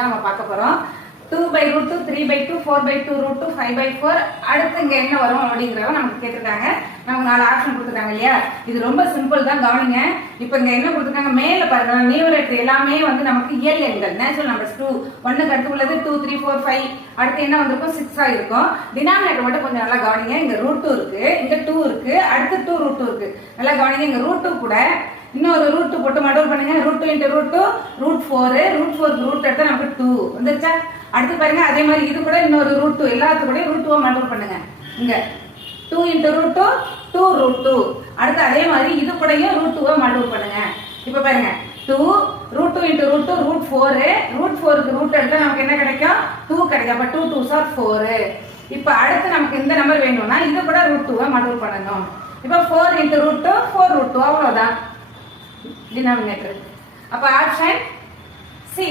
நம்ம பார்க்க போறோம் 2/√2 3/2 4/2 √2 5/4 அடுத்து இங்க என்ன வரும் அப்படிங்கறத நமக்கு கேட்டிருக்காங்க. நமக்கு 4 ஆப்ஷன் கொடுத்துருக்காங்க இல்லையா? இது ரொம்ப சிம்பிள் தான், கவனிங்க. இப்போ இங்க என்ன கொடுத்துருக்காங்க, மேல பாருங்க, நியூமரேட்டர் எல்லாமே வந்து நமக்கு இயல் எண்கள், நேச்சுரல் நம்பர்ஸ். 2 1க்கு அடுத்து உள்ளது 2 3 4 5, அடுத்து என்ன வந்திருக்கும் 6 இருக்கும். டினாமினேட்டர் மட்டும் கொஞ்சம் நல்லா கவனிங்க. இங்க √2 இருக்கு, இங்க 2 இருக்கு, அடுத்து 2√2 இருக்கு. நல்லா கவனிங்க. இங்க √2 கூட இன்னொரு √2 போட்டு மல்டிபிள் பண்ணுங்க. √2 × √2 √4, √4க்கு ரூட் எடுத்தா நமக்கு 2 வந்துருச்சா? அடுத்து பாருங்க, அதே மாதிரி இது கூட இன்னொரு √2, எல்லாத்து கூட √2 மல்டிபிள் பண்ணுங்க. இங்க 2 × √2 2√2, அடுத்து அதே மாதிரி இது கூடயும் √2 மல்டிபிள் பண்ணுங்க. இப்ப பாருங்க 2 √2 × √2 √4, √4க்கு ரூட் எடுத்தா நமக்கு என்ன கிடைக்கும், 2 கிடைக்கும். அப்ப 2 2s are 4. இப்ப அடுத்து நமக்கு இந்த நம்பர் வேணும்னா இது கூட √2 மல்டிபிள் பண்ணணும். இப்ப 4 × √2 4√2, அவ்வளவுதான் டினாமினேட்டர். அப்ப ஆப்ஷன் சி.